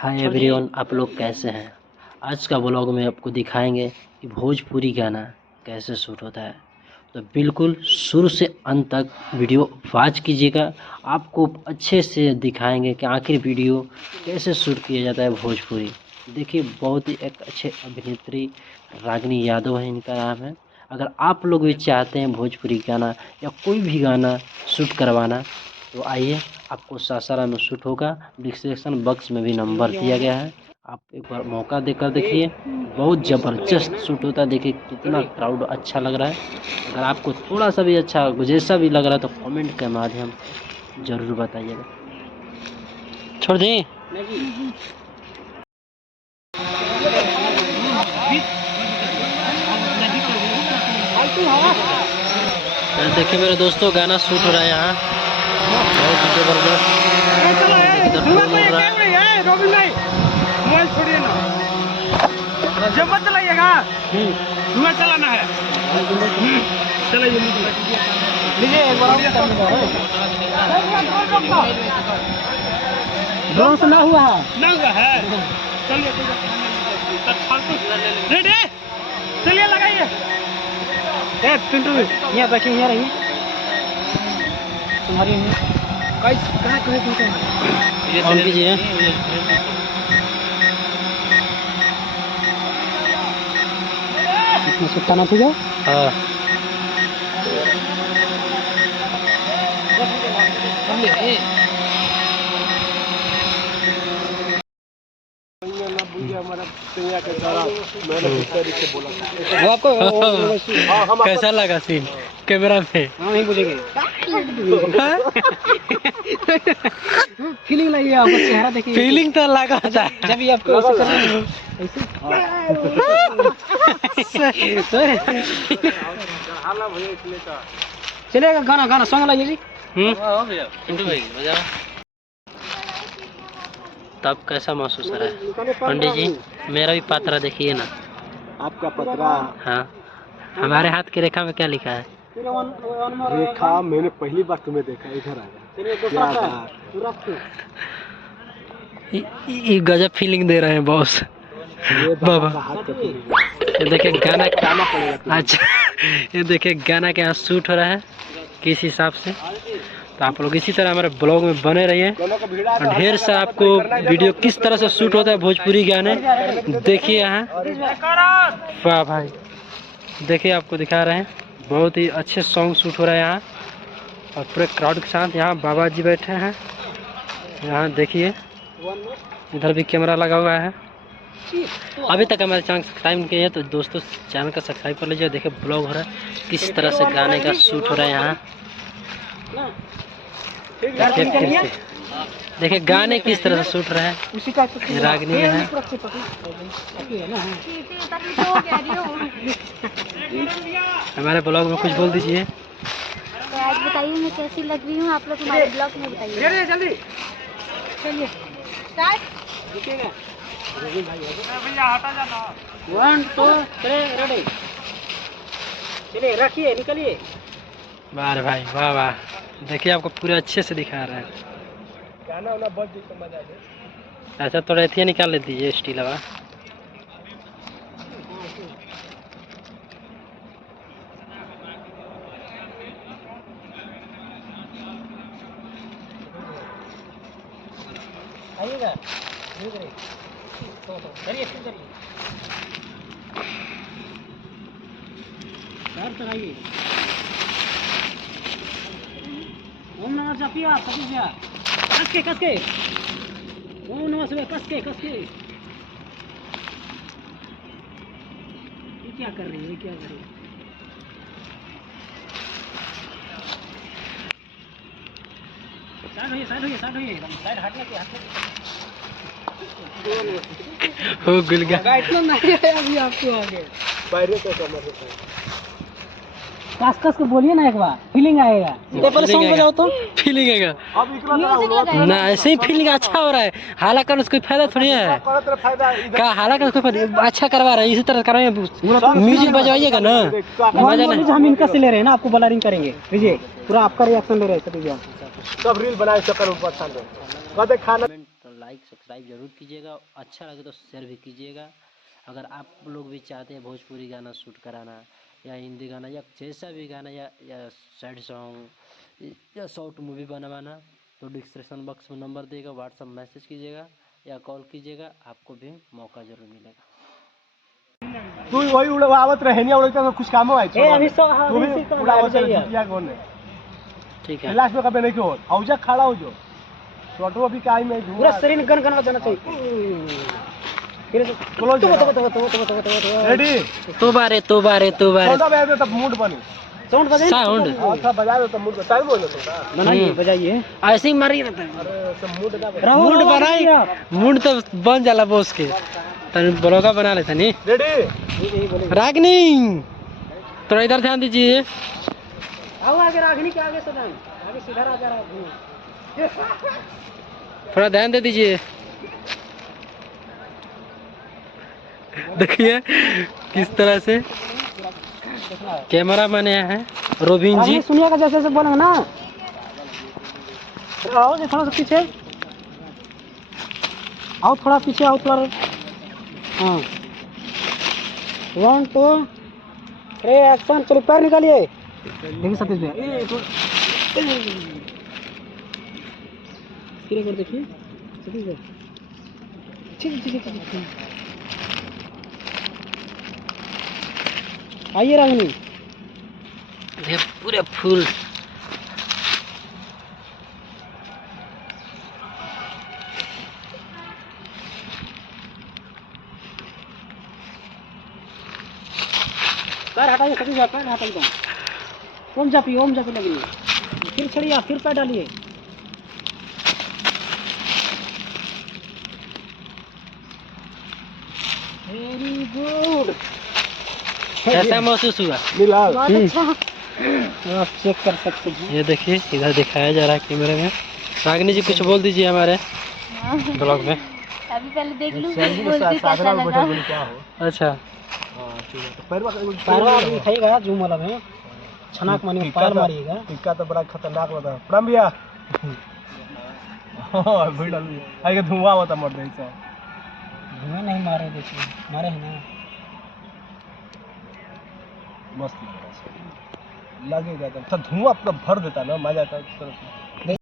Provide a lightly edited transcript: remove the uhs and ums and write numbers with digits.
Hi everyone, आप लोग कैसे हैं। आज का ब्लॉग में आपको दिखाएंगे कि भोजपुरी गाना कैसे शूट होता है। तो बिल्कुल शुरू से अंत तक वीडियो वॉच कीजिएगा। आपको अच्छे से दिखाएंगे कि आखिर वीडियो कैसे शूट किया जाता है भोजपुरी। देखिए, बहुत ही एक अच्छे अभिनेत्री रागिनी यादव है, इनका नाम है। अगर आप लोग भी चाहते हैं भोजपुरी गाना या कोई भी गाना शूट करवाना तो आइए, आपको सासाराम में शूट होगा। डिस्क्रिप्शन बॉक्स में भी नंबर दिया गया है, आप एक बार मौका देकर देखिए। बहुत ज़बरदस्त शूट होता है। देखिए कितना क्राउड अच्छा लग रहा है। अगर आपको थोड़ा सा भी अच्छा जैसा भी लग रहा है तो कमेंट के माध्यम से ज़रूर बताइएगा। छोड़ दें। देखिए मेरे दोस्तों, गाना शूट हो रहा है यहाँ, बहुत ही जबरदस्त। मोबाइल छोड़िए ना, जब मत चलाइएगा, धुआं चलाना है। चलाइए, लीजिए एक बार ड्रोन से ना हुआ है। चलिए रेडी, चलिए लगाइए। पिंटू यहाँ बैठिए, यहाँ रहिए, तुम्हारी ऑन कीजिए। इसमें सुट्टा ना थी। हाँ, वो आपको कैसा लगा सीन कैमरा पे? नहीं पूछेंगे, फीलिंग लगी आपको, चेहरा देखिए। फीलिंग तो लगा था जब भी आपको चलेगा। गाना गाना सॉन्ग लाइए जी। तब कैसा महसूस हो रहा है पंडित जी? मेरा भी पत्रा देखिए ना। आपका पत्रा? हाँ, हमारे हाथ की रेखा में क्या लिखा है? रेखा मैंने पहली बार तुम्हें देखा, इधर आया। ये गजब फीलिंग दे रहे हैं बॉस बाबा। ये देखिए गाना पड़ेगा। अच्छा, ये देखिए गाना के यहाँ शूट हो रहा है किस हिसाब से। तो आप लोग इसी तरह हमारे ब्लॉग में बने रहिए और ढेर सारा आपको वीडियो किस तरह से शूट होता है भोजपुरी गाने देखिए यहाँ। वाह भाई, देखिए आपको दिखा रहे हैं, बहुत ही अच्छे सॉन्ग शूट हो रहा है यहाँ और पूरे क्राउड के साथ। यहाँ बाबा जी बैठे हैं, यहाँ देखिए इधर भी कैमरा लगा हुआ है। अभी तक हमारे चैनल सब्सक्राइब किए हैं तो दोस्तों चैनल का सब्सक्राइब कर लीजिए। देखिए ब्लॉग हो रहा है किस तरह से गाने का शूट हो रहा है यहाँ। देखिए गाने किस तरह से शूट रहा है। रागिनी है। हमारे ब्लॉग में कुछ बोल दीजिए। तो आज बताइए मैं कैसी लग रही हूँ, आप लोग हमारे ब्लॉग में बताइए। जल्दी चलिए स्टार्ट। रुकिएगा भैया, हटा जाना। 1 2 3 रेडी। चलिए रखिए, निकलिए। वाह भाई, वाह वाह, देखिए आपको पूरे अच्छे से दिखा रहा है। गाना वाला बहुत जी समझ आ जाए। ऐसा थोड़ा एथिया निकाल लेती है स्टील वाला। आइएगा, करिए फिर करिए, चढ़ाइए। ओम नमः जपिया सतीजा, कस के ओम नमः शिवाय, कस के ये क्या कर रही है, क्या कर रही है? साइड होइए साइड हटने के हो गुल गया। इतना नहीं है अभी आपको आगे पैरे तो समझ कस के बोलिए ना, एक बार फीलिंग आएगा। पहले सॉन्ग बजाओ तो फीलिंग आएगा। ना ऐसे ही फीलिंग अच्छा हो रहा है। हालांकि उसको फायदा थोड़ी है क्या, हालांकि उसको अच्छा करवा रहे हैं, इसी तरह करवाइए। म्यूजिक बजवाइएगा ना, मजा नहीं। हम इनका से ले रहे हैं ना, आपको बलरिंग करेंगे। विजय पूरा आपका रिएक्शन ले रहे हैं। सब रील बनाए, चक्कर ऊपर खाना लाइक सब्सक्राइब जरूर कीजिएगा, अच्छा लगे तो शेयर भी कीजिएगा। अगर आप लोग भी चाहते हैं भोजपुरी गाना शूट कराना या हिंदी गाना या जैसा भी गाना या सैड सॉन्ग या शॉर्ट मूवी बनवाना, तो डिस्क्रिप्शन बॉक्स में नंबर देगा, व्हाट्सअप मैसेज कीजिएगा या कॉल कीजिएगा, आपको भी मौका जरूर मिलेगा। तू वही उड़ावत रहे नहीं उड़ता तो कुछ काम है ए अभी सो तू भी उड़ावत रहे या कौन है ठीक है, लास्ट में कभी नहीं क्यों औजा खड़ा हो जो छोटो अभी काई में पूरा शरीर में गन गन बजाना चाहिए। फिर से बोलो तो रेडी तो बारे छोटा बजा तब मूड बनी साउंड बजाइए, साउंड अच्छा बजा दो तब मूड टाइम हो जाता बनाइए बजाइए। ऐसे ही मारिए ना, अरे सब मूड का मूड बनाई, मूड तो बन जाला बॉस के, तन ब्लॉगा बना लेता नहीं। रेडी रागनी थोड़ा इधर ध्यान दीजिए, आओ आगे रागनी के आगे से जाओ, आगे सीधा राजा रागनी। थोड़ा ध्यान दे दीजिए। देखिए किस तरह से कैमरा मैन है रोबिन जी। सुनिएगा जैसे जैसे बोलेंगे ना, आओ जी थोड़ा सा पीछे, आओ थोड़ा पीछे, आओ थोड़ा, हाँ 1 2 3 एक्शन, चलो पैर निकालिए। देखिए सतीश भैया कर देखिए सतीश भैया, ठीक ठीक ठीक, आइए रागनी। ये पूरे फूल पैर हटाइए सतीश भैया, पैर हटाइए एकदम, ओम जापी लगिए, फिर छड़िए, फिर पैर डालिए। वेरी गुड, कैसा महसूस हुआ? मिला बहुत अच्छा। आप चेक कर सकते हैं। ये देखिए इधर दिखाया जा रहा है कैमरे में। रागिनी जी कुछ बोल दीजिए हमारे ब्लॉग में। अभी पहले देख लूं सैलरी बोल के कैसा साधना में लगा। बैठे बोले क्या हो अच्छा हां ठीक है तो पैरवा पैरवा अभी उठाइएगा जूम वाला में, छनाक मानिए, पैर मारिएगा। टिक्का तो बड़ा खतरनाक लगा प्रणाम भैया हां भीड़ डाली आगे धुआं होता मर दे से धुआं नहीं मारे, देखिए मारे हैं ना, मस्त लगेगा तो धुआं पूरा भर देता ना मजा आता है।